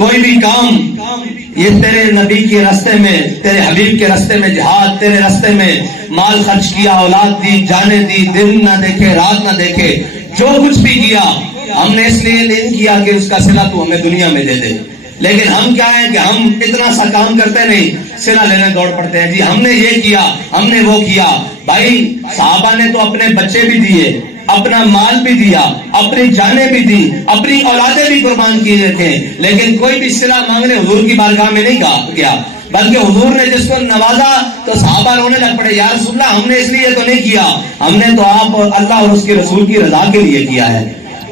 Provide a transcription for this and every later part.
کوئی بھی کام یہ تیرے نبی کے راستے میں، تیرے حبیب کے راستے میں جہاد، تیرے راستے میں مال خرچ کیا، اولاد دی، جانیں دی، دن نہ دیکھے رات نہ دیکھے، جو کچھ بھی کیا ہم نے اس لیے نہیں کیا کہ اس کا صلہ تو ہمیں دنیا میں دے دے، لیکن ہم کیا ہے کہ ہم اتنا سا کام کرتے نہیں، صلہ لینے دوڑ پڑتے ہیں، جی ہم نے یہ کیا، ہم نے وہ کیا۔ بھائی صحابہ نے تو اپنے بچے بھی دیے، اپنا مال بھی دیا، اپنی جانیں بھی دی، اپنی اولادیں بھی قربان کیے تھے، لیکن کوئی بھی صلہ مانگنے حضور کی بارگاہ میں نہیں کیا، بلکہ حضور نے جس کو نوازا تو صحابہ رونے لگ پڑے، یا رسول اللہ ہم نے اس لیے تو نہیں کیا، ہم نے تو آپ اللہ اور اس کے رسول کی رضا کے لیے کیا ہے۔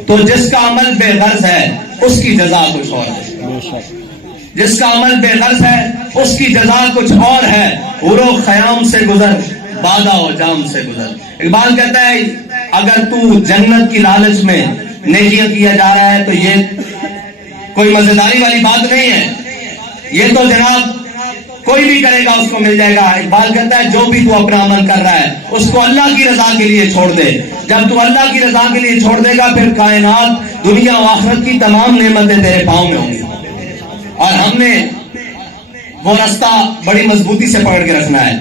تو جس کا عمل بے غرض ہے اس کی جزا کچھ اور ہے، جس کا عمل بے غرض ہے اس کی جزا کچھ اور ہے۔ حور و خیام سے گزر، بادہ و جام سے گزر۔ اقبال کہتا ہے اگر تو جنت کی لالچ میں نیکیاں کیا جا رہا ہے تو یہ کوئی مزیداری والی بات نہیں ہے، یہ تو جناب کوئی بھی کرے گا اس کو مل جائے گا۔ اقبال کہتا ہے جو بھی تو اپنا عمل کر رہا ہے اس کو اللہ کی رضا کے لیے چھوڑ دے، جب تو اللہ کی رضا کے لیے چھوڑ دے گا پھر کائنات دنیا و آخرت کی تمام نعمتیں تیرے پاؤں میں ہوں گی۔ اور ہم نے وہ راستہ بڑی مضبوطی سے پکڑ کے رکھنا ہے،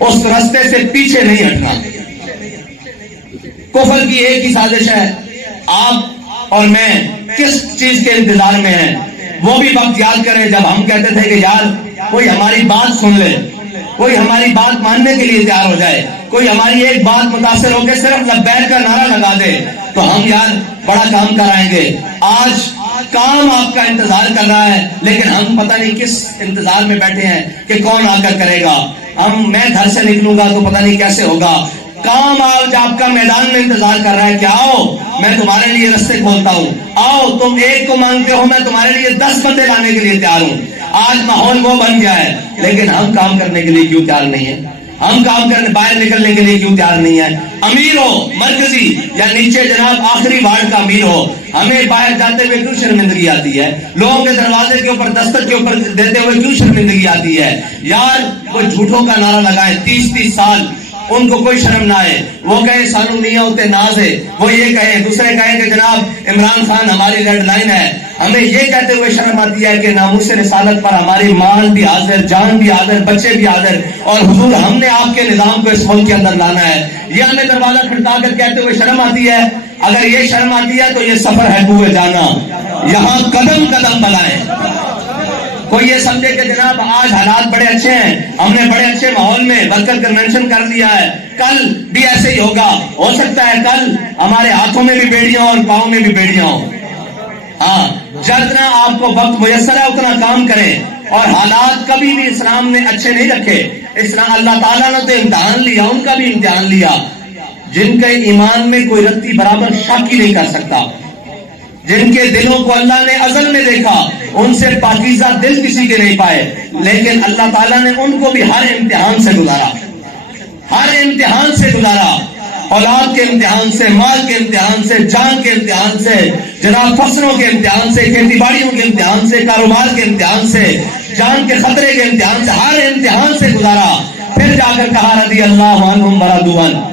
اس راستے سے پیچھے نہیں ہٹنا۔ کفر کی ایک ہی سازش ہے، آپ اور میں کس چیز کے انتظار میں ہیں؟ وہ بھی وقت یاد کریں جب ہم کہتے تھے کہ یار کوئی ہماری بات سن لے، کوئی ہماری بات ماننے کے لیے تیار ہو جائے، کوئی ہماری ایک بات متاثر ہو کے صرف لبیک کا نعرہ لگا دے تو ہم یار بڑا کام کرائیں گے۔ آج کام آپ کا انتظار کر رہا ہے لیکن ہم پتہ نہیں کس انتظار میں بیٹھے ہیں کہ کون آ کر کرے گا۔ میں گھر سے نکلوں گا تو پتہ نہیں کیسے ہوگا۔ کام آج آپ کا میدان میں انتظار کر رہا ہے کہ آؤ میں تمہارے لیے رستے کھولتا ہوں، آؤ تم ایک کو مانگتے ہو میں تمہارے لیے 10 بندے لانے کے لیے تیار ہوں۔ آج ماحول وہ بن گیا ہے لیکن ہم کام کرنے کے لیے کیوں تیار نہیں ہیں؟ ہم کام کرنے باہر نکلنے کے لیے کیوں تیار نہیں ہیں؟ امیر ہو مرکزی یا نیچے جناب آخری وارڈ کا امیر ہو، ہمیں باہر جاتے ہوئے کیوں شرمندگی آتی ہے؟ لوگوں کے دروازے کے اوپر دستک کے اوپر دیتے ہوئے کیوں شرمندگی آتی ہے؟ یار وہ جھوٹوں کا نعرہ لگائے 30 سال، ان کو کوئی شرم نہ آئے، وہ کہے سانو نہیں ہوتے ناز ہے، وہ یہ کہے، دوسرے کہے کہ جناب عمران خان ہماری ریڈ لائن ہے، ہمیں یہ کہتے ہوئے شرم آتی ہے کہ ناموس رسالت پر ہماری مال بھی حاضر، جان بھی حاضر، بچے بھی حاضر، اور حضور ہم نے آپ کے نظام کو اس ملک کے اندر لانا ہے، یہ ہمیں دروازہ کھٹکا کر کہتے ہوئے شرم آتی ہے۔ اگر یہ شرم آتی ہے تو یہ سفر ہے کوئے جانا، یہاں قدم قدم بلائیں۔ کوئی یہ سمجھے کہ جناب آج حالات بڑے اچھے ہیں، ہم نے بڑے اچھے ماحول میں ورکر کنونشن کر لیا ہے، کل بھی ایسے ہی ہوگا، ہو سکتا ہے کل ہمارے ہاتھوں میں بھی بیڑیاں اور پاؤں میں بھی بیڑیاں ہوں۔ ہاں جتنا آپ کو وقت میسر ہے اتنا کام کریں، اور حالات کبھی بھی اسلام نے اچھے نہیں رکھے۔ اسلام اللہ تعالیٰ نے تو امتحان لیا، ان کا بھی امتحان لیا، جن کے ایمان میں کوئی رتی برابر شک ہی نہیں کر سکتا، جن کے دلوں کو اللہ نے ازل میں دیکھا، ان سے پاکیزہ دل کسی کے نہیں پائے، لیکن اللہ تعالیٰ نے ان کو بھی ہر امتحان سے گزارا، ہر امتحان سے گزارا، اولاد کے امتحان سے، مال کے امتحان سے، جان کے امتحان سے، جناب فصلوں کے امتحان سے، کھیتی باڑیوں کے امتحان سے، کاروبار کے امتحان سے، جان کے خطرے کے امتحان سے، ہر امتحان سے گزارا۔ پھر جا کر کہا رضی اللہ عنہم ورضوا عنہ،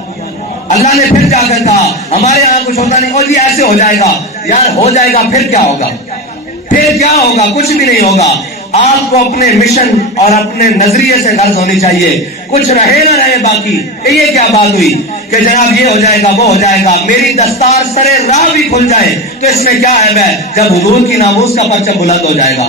اللہ نے پھر جا کر کہا ہمارے ہاں کچھ ہوتا نہیں، اور یہ ایسے ہو جائے گا، یار ہو جائے گا پھر کیا ہوگا؟ پھر کیا ہوگا؟ کچھ بھی نہیں ہوگا۔ آپ کو اپنے مشن اور اپنے نظریے سے غرض ہونی چاہیے، کچھ رہے نہ رہے باقی۔ یہ کیا بات ہوئی کہ جناب یہ ہو جائے گا وہ ہو جائے گا، میری دستار سرے راہ بھی کھل جائے تو اس میں کیا عیب ہے؟ جب حضور کی ناموس کا پرچم بلند ہو جائے گا،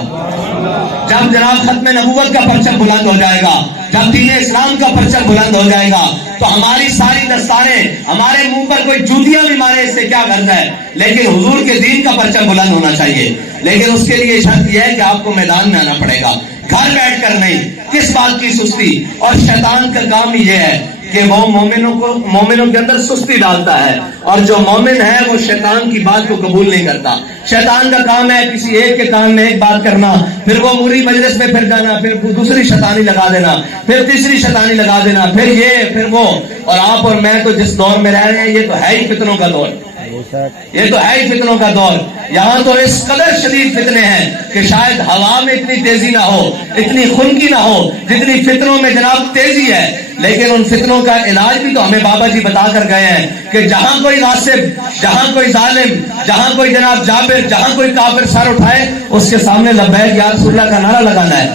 جب جناب ختم نبوت کا پرچم بلند ہو جائے گا، جب دین اسلام کا پرچم بلند ہو جائے گا تو ہماری ساری دستاریں، ہمارے منہ پر کوئی جوتیاں بھی مارے اس سے کیا غرض ہے، لیکن حضور کے دین کا پرچم بلند ہونا چاہیے۔ لیکن اس کے لیے شرط یہ ہے کہ آپ کو میدان میں آنا پڑے گا، گھر بیٹھ کر نہیں۔ کس بات کی سستی؟ اور شیطان کا کام ہی یہ ہے کہ وہ مومنوں کے اندر سستی ڈالتا ہے، اور جو مومن ہے وہ شیطان کی بات کو قبول نہیں کرتا۔ شیطان کا کام ہے کسی ایک کے کان میں ایک بات کرنا، پھر وہ موری مجلس میں پھر جانا، پھر دوسری شیطانی لگا دینا، پھر تیسری شیطانی لگا دینا، پھر یہ پھر وہ۔ اور آپ اور میں تو جس دور میں رہ رہے ہیں یہ تو ہے ہی فتنوں کا دور، یہ تو ہے ہی فتنوں کا دور. یہاں تو اس قدر شدید فتنے ہیں کہ شاید ہوا میں اتنی تیزی نہ ہو, اتنی خنکی نہ ہو جتنی فتنوں میں جناب تیزی ہے. لیکن ان فتنوں کا علاج بھی تو ہمیں بابا جی بتا کر گئے ہیں کہ جہاں کوئی غاصب, جہاں کوئی ظالم, جہاں کوئی جناب جابر, جہاں کوئی کافر سر اٹھائے اس کے سامنے لبیک یا رسول اللہ کا نعرہ لگانا ہے.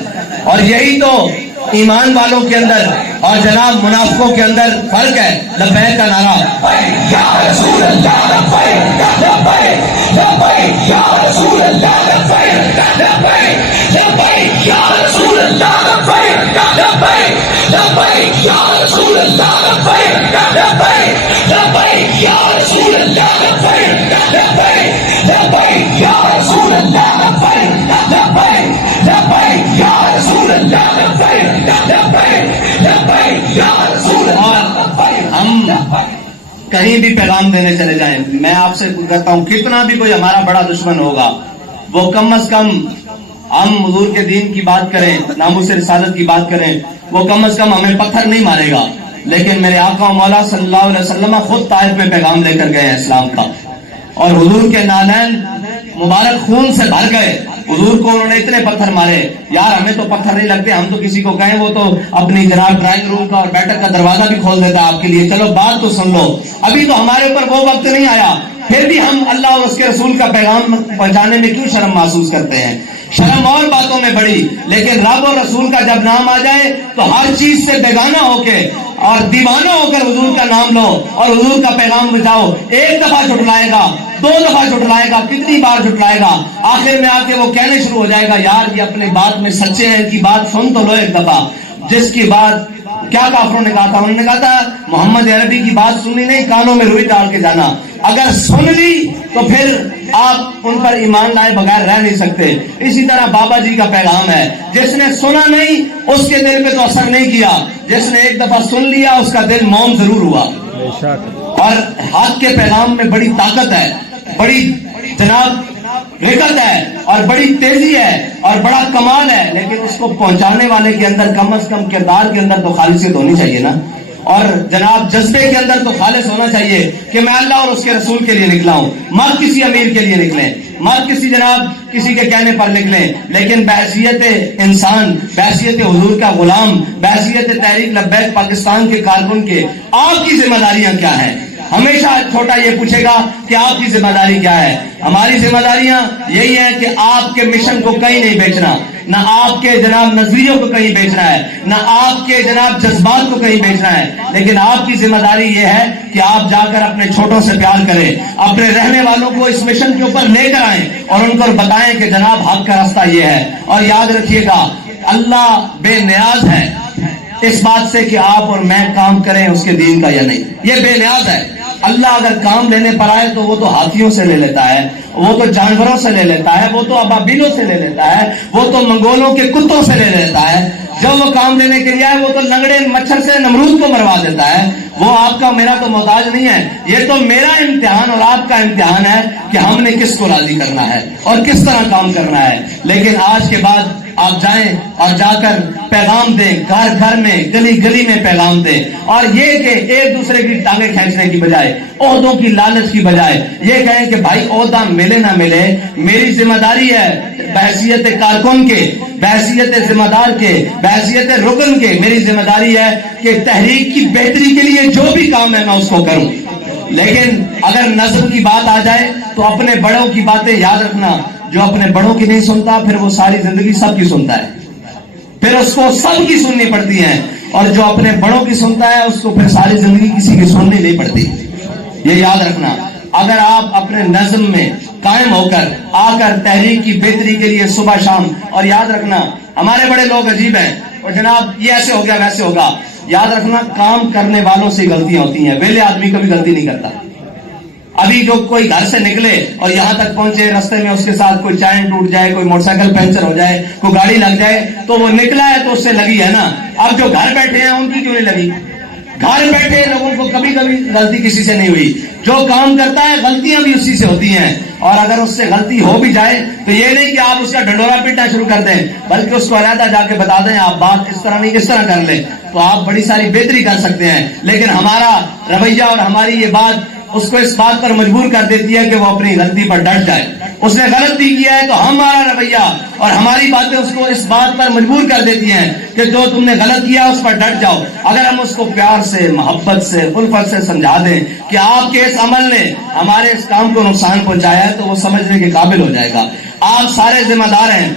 اور یہی تو ایمان والوں کے اندر اور جناب منافقوں کے اندر فرق ہے. لبیک کا نعرہ, یا رسول اللہ لبیک لبیک لبیک یا رسول اللہ لبیک لبیک لبیک یا رسول اللہ لبیک لبیک لبیک یا رسول اللہ لبیک لبیک لبیک یا رسول اللہ لبیک لبیک لبیک یا رسول اللہ لبیک لبیک لبیک یا رسول اللہ لبیک لبیک لبیک یا رسول اللہ. ہم کہیں بھی پیغام دینے چلے جائیں, میں آپ سے کہتا ہوں کتنا بھی کوئی ہمارا بڑا دشمن ہوگا وہ کم از کم ہم حضور کے دین کی بات کریں, ناموس رسالت کی بات کریں, وہ کم از کم ہمیں پتھر نہیں مارے گا. لیکن میرے آقا و مولا صلی اللہ علیہ وسلم خود طائف میں پیغام لے کر گئے ہیں اسلام کا, اور حضور کے نالین مبارک خون سے بھر گئے. حضور کو انہوں نے اتنے پتھر مارے, یار ہمیں تو پتھر نہیں لگتے, ہم تو کسی کو کہیں وہ تو اپنی جناب ڈرائنگ روم کا اور بیٹھک کا دروازہ بھی کھول دیتا ہے آپ کے لیے, چلو بات تو سن لو. ابھی تو ہمارے اوپر وہ وقت نہیں آیا, پھر بھی ہم اللہ اور اس کے رسول کا پیغام پہنچانے میں کیوں شرم محسوس کرتے ہیں؟ شرم اور باتوں میں بڑی, لیکن رب اور رسول کا جب نام آ جائے تو ہر چیز سے بیگانہ ہو کے اور دیوانہ ہو کر حضور کا نام لو اور حضور کا پیغام بچاؤ. ایک دفعہ جھٹلائے گا, 2 دفعہ جھٹلائے گا, کتنی بار جھٹلائے گا, آخر میں آ کے وہ کہنے شروع ہو جائے گا یار یہ اپنے بات میں سچے ہیں, ان کی بات سن تو لو ایک دفعہ. جس کی بات کیا کافروں نے کہا تھا, انہوں نے کہا تھا محمد عربی کی بات سننی نہیں, کانوں میں روئی ڈال کے جانا. اگر سن لی تو پھر آپ ان پر ایمان لائے بغیر رہ نہیں سکتے. اسی طرح بابا جی کا پیغام ہے, جس نے سنا نہیں اس کے دل پہ تو اثر نہیں کیا, جس نے ایک دفعہ سن لیا اس کا دل موم ضرور ہوا. اور حق کے پیغام میں بڑی طاقت ہے, بڑی جناب حکمت ہے اور بڑی تیزی ہے اور بڑا کمال ہے, لیکن اس کو پہنچانے والے کے اندر کم از کم کردار کے اندر تو خالصیت ہونی چاہیے نا, اور جناب جذبے کے اندر تو خالص ہونا چاہیے کہ میں اللہ اور اس کے رسول کے لیے نکلا ہوں. مت کسی امیر کے لیے نکلیں, مت کسی جناب کسی کے کہنے پر نکلیں, لیکن بحیثیت انسان, بحیثیت حضور کا غلام, بحیثیت تحریک لبیک پاکستان کے کارکن کے آپ کی ذمہ داریاں کیا ہیں؟ ہمیشہ چھوٹا یہ پوچھے گا کہ آپ کی ذمہ داری کیا ہے. ہماری ذمہ داریاں یہی ہیں کہ آپ کے مشن کو کہیں نہیں بیچنا, نہ آپ کے جناب نظریوں کو کہیں بیچنا ہے, نہ آپ کے جناب جذبات کو کہیں بیچنا ہے, لیکن آپ کی ذمہ داری یہ ہے کہ آپ جا کر اپنے چھوٹوں سے پیار کریں, اپنے رہنے والوں کو اس مشن کے اوپر لے کر آئیں اور ان کو بتائیں کہ جناب حق کا راستہ یہ ہے. اور یاد رکھیے گا اللہ بے نیاز ہے اس بات سے کہ آپ اور میں کام کریں اس کے دین کا یا نہیں, یہ بے نیاز ہے. اللہ اگر کام لینے پر آئے تو وہ تو ہاتھیوں سے لے لیتا ہے, وہ تو جانوروں سے لے لیتا ہے, وہ تو ابابیلوں سے لے لیتا ہے, وہ تو منگولوں کے کتوں سے لے لیتا ہے. جب وہ کام لینے کے لیے آئے وہ تو لنگڑے مچھر سے نمرود کو مروا دیتا ہے. وہ آپ کا میرا تو محتاج نہیں ہے, یہ تو میرا امتحان اور آپ کا امتحان ہے کہ ہم نے کس کو راضی کرنا ہے اور کس طرح کام کرنا ہے. لیکن آج کے بعد آپ جائیں اور جا کر پیغام دیں, گھر گھر میں, گلی گلی میں پیغام دیں, اور یہ کہ ایک دوسرے کی ٹانگیں کھینچنے کی بجائے, عہدوں کی لالچ کی بجائے یہ کہیں کہ بھائی عہدہ ملے نہ ملے, میری ذمہ داری ہے بحیثیت کارکن کے, بحیثیت ذمہ دار کے, بحیثیت رکن کے, میری ذمہ داری ہے کہ تحریک کی بہتری کے لیے جو بھی کام ہے میں اس کو کروں. لیکن اگر نظم کی بات آ جائے تو اپنے بڑوں کی باتیں یاد رکھنا, جو اپنے بڑوں کی نہیں سنتا پھر وہ ساری زندگی سب کی سنتا ہے, پھر اس کو سب کی سننی پڑتی ہے, اور جو اپنے بڑوں کی سنتا ہے اس کو پھر ساری زندگی کسی کی سننی نہیں پڑتی. یہ یاد رکھنا. اگر آپ اپنے نظم میں قائم ہو کر آ کر تحریک کی بہتری کے لیے صبح شام, اور یاد رکھنا ہمارے بڑے لوگ عجیب ہیں اور جناب یہ ایسے ہو گیا ویسے ہوگا, یاد رکھنا کام کرنے والوں سے غلطیاں ہوتی ہیں, ویلے آدمی کبھی غلطی نہیں کرتا. ابھی جو کوئی گھر سے نکلے اور یہاں تک پہنچے, رستے میں اس کے ساتھ کوئی چین ٹوٹ جائے, کوئی موٹر سائیکل پنچر ہو جائے, کوئی گاڑی لگ جائے, تو وہ نکلا ہے تو اس سے لگی ہے نا. اب جو گھر بیٹھے ہیں ان کی کیوں نہیں لگی؟ گھر بیٹھے لوگوں کو کبھی کبھی غلطی کسی سے نہیں ہوئی. جو کام کرتا ہے غلطیاں بھی اسی سے ہوتی ہیں, اور اگر اس سے غلطی ہو بھی جائے تو یہ نہیں کہ آپ اس کا ڈنڈورا پیٹنا شروع کر دیں, بلکہ اس کو علیحدہ جا کے بتا دیں آپ بات اس طرح نہیں اس طرح کر لیں, تو آپ بڑی ساری بہتری کر سکتے ہیں. لیکن ہمارا رویہ اور ہماری یہ بات اس کو اس بات پر مجبور کر دیتی ہے کہ وہ اپنی غلطی پر ڈٹ جائے. اس نے غلط بھی کیا ہے تو ہمارا رویہ اور ہماری باتیں اس کو اس بات پر مجبور کر دیتی ہیں کہ جو تم نے غلط کیا اس پر ڈٹ جاؤ. اگر ہم اس کو پیار سے، محبت سے، الفت سے سمجھا دیں کہ آپ کے اس عمل نے ہمارے اس کام کو نقصان پہنچایا ہے تو وہ سمجھنے کے قابل ہو جائے گا. آپ سارے ذمہ دار ہیں.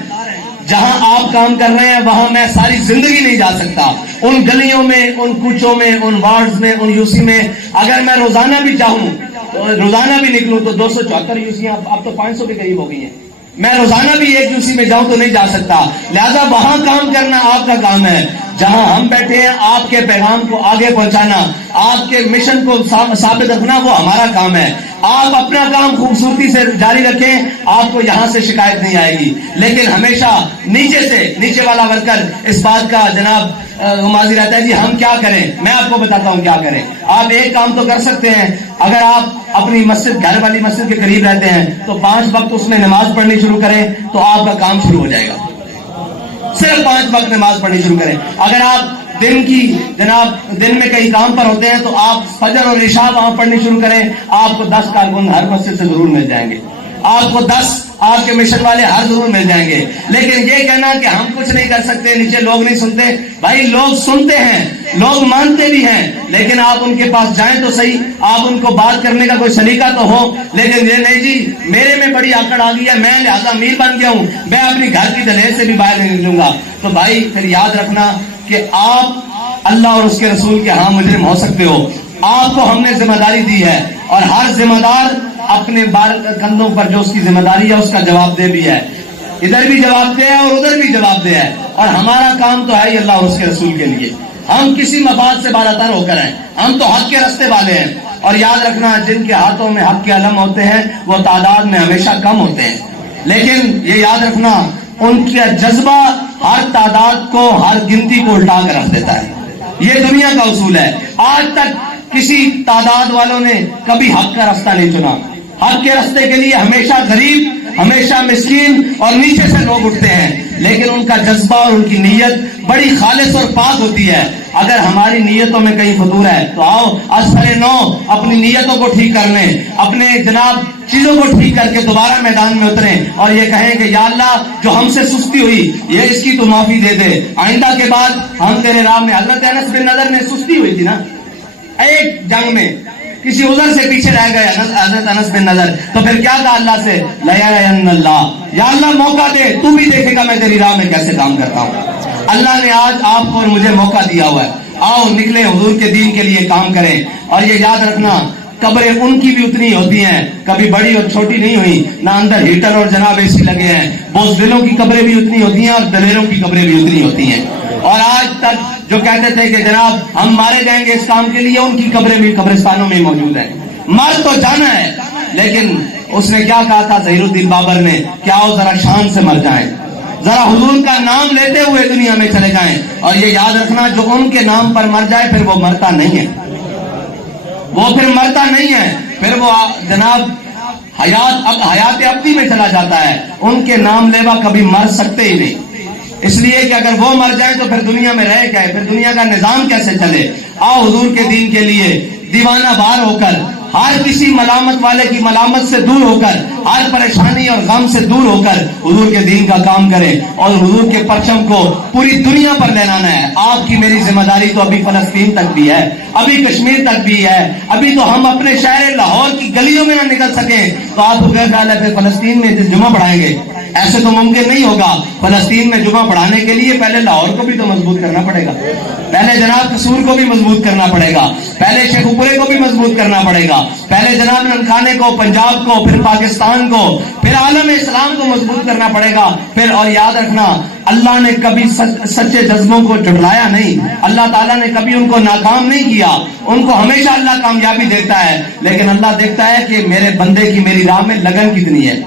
جہاں آپ کام کر رہے ہیں وہاں میں ساری زندگی نہیں جا سکتا. ان گلیوں میں، ان کوچوں میں، ان وارڈز میں، ان یوسی میں اگر میں روزانہ بھی چاہوں، روزانہ بھی نکلوں تو 274 یوسیاں اب تو 500 کے قریب ہو گئی ہیں. میں روزانہ بھی ایک یوسی میں جاؤں تو نہیں جا سکتا. لہذا وہاں کام کرنا آپ کا کام ہے. جہاں ہم بیٹھے ہیں آپ کے پیغام کو آگے پہنچانا، آپ کے مشن کو ثابت رکھنا وہ ہمارا کام ہے. آپ اپنا کام خوبصورتی سے جاری رکھیں، آپ کو یہاں سے شکایت نہیں آئے گی. لیکن ہمیشہ نیچے والا ورکر اس بات کا جناب ماضی رہتا ہے جی ہم کیا کریں. میں آپ کو بتاتا ہوں کیا کریں. آپ ایک کام تو کر سکتے ہیں. اگر آپ اپنی مسجد، گھر والی مسجد کے قریب رہتے ہیں تو 5 وقت اس میں نماز پڑھنی شروع کریں تو آپ کا کام شروع ہو جائے گا. صرف 5 وقت نماز پڑھنی شروع کریں. اگر آپ دن میں کئی کام پر ہوتے ہیں تو آپ فجر اور عشاء وہاں پڑھنی شروع کریں. آپ کو 10 کارکن ہر مسجد سے ضرور مل جائیں گے. آپ کو 10 آپ کے مشن والے ہر ضرور مل جائیں گے. لیکن یہ کہنا کہ ہم کچھ نہیں کر سکتے، نیچے لوگ نہیں سنتے، بھائی لوگ سنتے ہیں، لوگ مانتے بھی ہیں. لیکن آپ ان کے پاس جائیں تو صحیح، آپ ان کو بات کرنے کا کوئی سلیقہ تو ہو. لیکن یہ نہیں جی میرے میں بڑی آکڑ آ گئی ہے، میں لہذا امیر بن گیا ہوں، میں اپنی گھر کی دہلیز سے بھی باہر نہیں نکلوں گا. تو بھائی پھر یاد رکھنا کہ آپ اللہ اور اس کے رسول کے ہاں مجرم ہو سکتے ہو. آپ کو ہم نے ذمہ داری دی ہے اور ہر ذمہ دار اپنے کندھوں پر جو اس کی ذمہ داری ہے اس کا جواب دہ بھی ہے. ادھر بھی جواب دہ ہے اور ادھر بھی جواب دہ ہے. اور ہمارا کام تو ہے ہی اللہ اور اس کے رسول کے لیے. ہم کسی مفاد سے بالاتر ہو کر ہیں، ہم تو حق کے راستے والے ہیں. اور یاد رکھنا جن کے ہاتھوں میں حق کے علم ہوتے ہیں وہ تعداد میں ہمیشہ کم ہوتے ہیں. لیکن یہ یاد رکھنا ان کا جذبہ ہر تعداد کو، ہر گنتی کو الٹا کر رکھ دیتا ہے. یہ دنیا کا اصول ہے. آج تک کسی تعداد والوں نے کبھی حق کا راستہ نہیں چنا. حق کے راستے کے لیے ہمیشہ غریب، ہمیشہ مسکین اور نیچے سے لوگ اٹھتے ہیں. لیکن ان کا جذبہ اور ان کی نیت بڑی خالص اور پاک ہوتی ہے. اگر ہماری نیتوں میں کہیں فطور ہے تو آؤ اثر نو اپنی نیتوں کو ٹھیک کر لیں، اپنے چیزوں کو ٹھیک کر کے دوبارہ میدان میں اتریں اور یہ کہیں کہ یا اللہ جو ہم سے سستی ہوئی یہ اس کی تو معافی دے دے. آئندہ کے بعد ہم تیرے راہ میں. حضرت انس بن نضر نے سستی ہوئی تھی نا ایک جنگ میں، کسی عذر سے پیچھے رہ گئے حضرت انس بن نضر. تو پھر کیا کہا اللہ سے؟ لَيَرَيَنَّ اللَّهُ، یا اللہ موقع دے، تو بھی دیکھے گا میں تیری راہ میں کیسے کام کرتا ہوں. اللہ نے آج آپ کو اور مجھے موقع دیا ہوا ہے. آؤ نکلیں حضور کے دین کے لیے کام کریں. اور یہ یاد رکھنا قبریں ان کی بھی اتنی ہوتی ہیں، کبھی بڑی اور چھوٹی نہیں ہوئی، نہ اندر ہیٹر اور جناب اے سی لگے ہیں. بزدلوں کی قبریں بھی اتنی ہوتی ہیں اور دلیروں کی قبریں بھی اتنی ہوتی ہیں. اور آج تک جو کہتے تھے کہ جناب ہم مارے جائیں گے اس کام کے لیے، ان کی قبریں بھی قبرستانوں میں موجود ہیں. مر تو جانا ہے، لیکن اس نے کیا کہا تھا ظہیر الدین بابر نے کہ آؤ ذرا شان سے مر جائیں، ذرا حضور کا نام لیتے ہوئے دنیا میں چلے جائیں. اور یہ یاد رکھنا جو ان کے نام پر مر جائے پھر وہ مرتا نہیں ہے، وہ پھر مرتا نہیں ہے، پھر وہ جناب حیات ابدی میں چلا جاتا ہے. ان کے نام لیوا کبھی مر سکتے ہی نہیں. اس لیے کہ اگر وہ مر جائیں تو پھر دنیا میں رہ گئے، پھر دنیا کا نظام کیسے چلے. آؤ حضور کے دین کے لیے دیوانہ بار ہو کر، ہر کسی ملامت والے کی ملامت سے دور ہو کر، ہر پریشانی اور غم سے دور ہو کر حضور کے دین کا کام کریں اور حضور کے پرچم کو پوری دنیا پر لہرانا ہے. آپ کی میری ذمہ داری تو ابھی فلسطین تک بھی ہے، ابھی کشمیر تک بھی ہے. ابھی تو ہم اپنے شہر لاہور کی گلیوں میں نہ نکل سکیں تو آپ کو کیا خیال ہے پھر فلسطین میں جمعہ پڑھائیں گے؟ ایسے تو ممکن نہیں ہوگا. فلسطین میں جمعہ پڑھانے کے لیے پہلے لاہور کو بھی تو مضبوط کرنا پڑے گا، پہلے جناب قصور کو بھی مضبوط کرنا پڑے گا، پہلے شیخ پورے کو بھی مضبوط کرنا پڑے گا، پہلے جناب ننکانے کو، پنجاب کو، پھر پاکستان کو، پھر عالم اسلام کو مضبوط کرنا پڑے گا. پھر اور یاد رکھنا اللہ نے کبھی سچے جذبوں کو جھٹلایا نہیں، اللہ تعالیٰ نے کبھی ان کو ناکام نہیں کیا. ان کو ہمیشہ اللہ کامیابی دیتا ہے. لیکن اللہ دیکھتا ہے کہ میرے بندے کی میری راہ میں لگن کتنی ہے،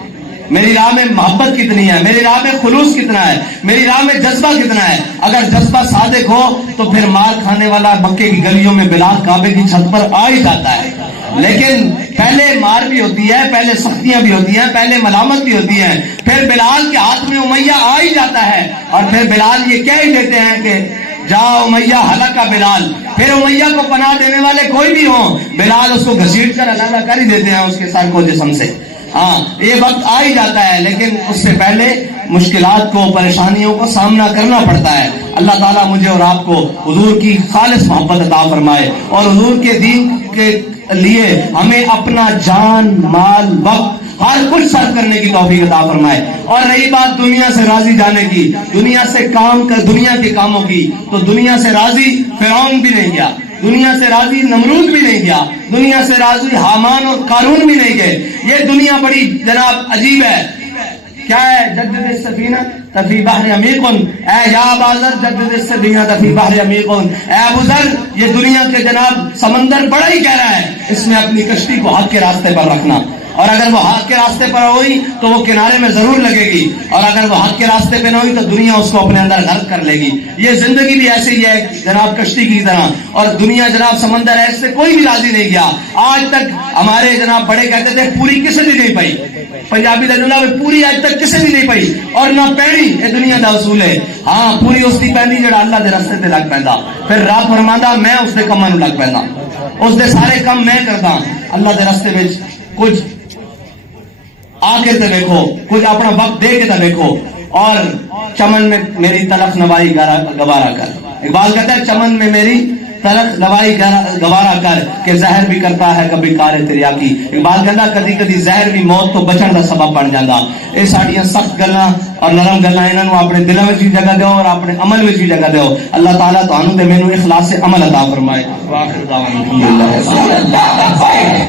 میری راہ میں محبت کتنی ہے، میری راہ میں خلوص کتنا ہے، میری راہ میں جذبہ کتنا ہے. اگر جذبہ صادق ہو تو پھر مار کھانے والا مکے کی گلیوں میں بلال کعبے کی چھت پر آ ہی جاتا ہے. لیکن پہلے مار بھی ہوتی ہے، پہلے سختیاں بھی ہوتی ہیں، پہلے ملامت بھی ہوتی ہے، پھر بلال کے ہاتھ میں امیہ آ ہی جاتا ہے اور پھر بلال یہ کہہ ہی دیتے ہیں کہ جا امیہ ہلاکا بلال، پھر امیہ کو پناہ دینے والے کوئی بھی ہوں، بلال اس کو گھسیٹ کر علیحدہ کر ہی دیتے ہیں اس کے سر کو جسم سے. ہاں یہ وقت آ ہی جاتا ہے، لیکن اس سے پہلے مشکلات کو، پریشانیوں کو سامنا کرنا پڑتا ہے. اللہ تعالیٰ مجھے اور آپ کو حضور کی خالص محبت عطا فرمائے اور حضور کے دین کے لیے ہمیں اپنا جان، مال، وقت ہر کچھ صرف کرنے کی توفیق عطا فرمائے. اور رہی بات دنیا سے راضی جانے کی، دنیا سے دنیا کے کاموں کی، تو دنیا سے راضی فرعون بھی نہیں گیا، دنیا سے راضی نمرود بھی نہیں گیا، دنیا سے راضی حامان اور قارون بھی نہیں گئے. یہ دنیا بڑی جناب عجیب ہے. کیا ہے؟ جدد السفینہ تفی بحر عمیق، اے یا ابا ذر جدد السفینہ تفی بحر عمیق، اے ابو ذر یہ دنیا کے جناب سمندر بڑا ہی گہرا ہے، اس میں اپنی کشتی کو حق کے راستے پر رکھنا، اور اگر وہ حق کے راستے پر ہوئی تو وہ کنارے میں ضرور لگے گی، اور اگر وہ حق کے راستے پہ نہ ہوئی تو دنیا اس کو اپنے اندر غرق کر لے گی. یہ زندگی بھی ایسی ہی ہے جناب کشتی کی طرح، اور دنیا جناب سمندر ہے، اس سے کوئی بھی راضی نہیں گیا. آج تک ہمارے جناب بڑے کہتے تھے پوری کسی بھی نہیں پائی، پنجابی دجلہ میں پوری آج تک کسی بھی نہیں پائی، اور نہ پیڑی، یہ دنیا دا اصول ہے. ہاں پوری اس دی پہنی جڑا اللہ دے راستے تے لگ پیندا، پھر رات فرماندا میں اس دے کماں نوں لگ پیندا، اس دے سارے کام میں کردا. اللہ دے راستے وچ کچھ آ کے تے دیکھو، کچھ اپنا وقت دے کے تے دیکھو، اور چمن میں میری تلخ نوائی گوارا کر. اقبال کہتا ہے چمن میں میری تلخ نوائی گوارا کر کہ زہر بھی کرتا ہے کبھی کار تریاکی. اقبال کہتا کدی کدی زہر بھی موت تو بچن دا سبب بن جاتا. یہ ساڑیاں سخت گلاں اور نرم گلاں انہاں نوں اپنے دلاں وچ بھی جگہ دیو اور اپنے عمل وچ بھی جگہ دیو. اللہ تعالیٰ تانوں تے مینوں اخلاص سے عمل عطا فرمائے. واخر دعوانا الحمدللہ.